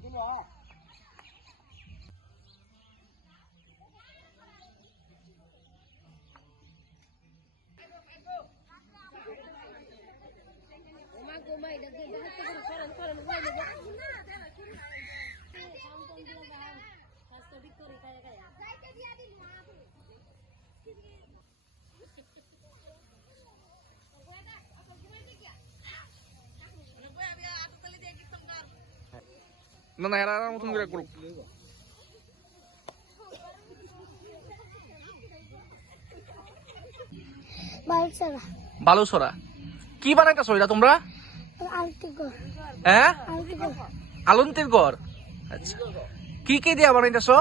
Continua. Uma goma, ainda tem. Vai, vai, vai, vai, vai, vai. না না এরা মতন করে করুক বালুসরা কি বানাইতেছো এটা তোমরা হ্যাঁ আলন্তির ঘর আচ্ছা কি কি দিয়া বানাইতেছো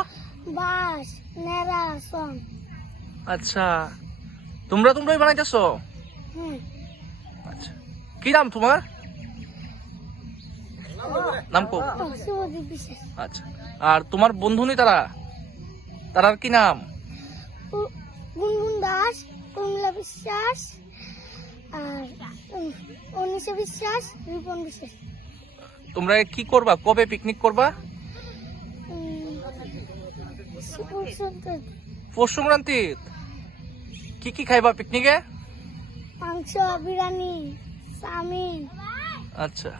বাস নেড়া সং আচ্ছা তোমরা তোমরাই বানাইতেছো আচ্ছা কি নাম তোমার নাম কো আচ্ছা। আর তোমার বন্ধু নেই তারা? তারার কি নাম? গুনগুন দাস কমলা বিশ্বাস আর অনিশা বিশ্বাস রিপন বিশ্বাস। তোমরা কি করবা? কবে পিকনিক করবা? পৌষ সংক্রান্তি কি কি খাইবা পিকনিকে মাংস বিরিয়ানি চাউমিন। আচ্ছা।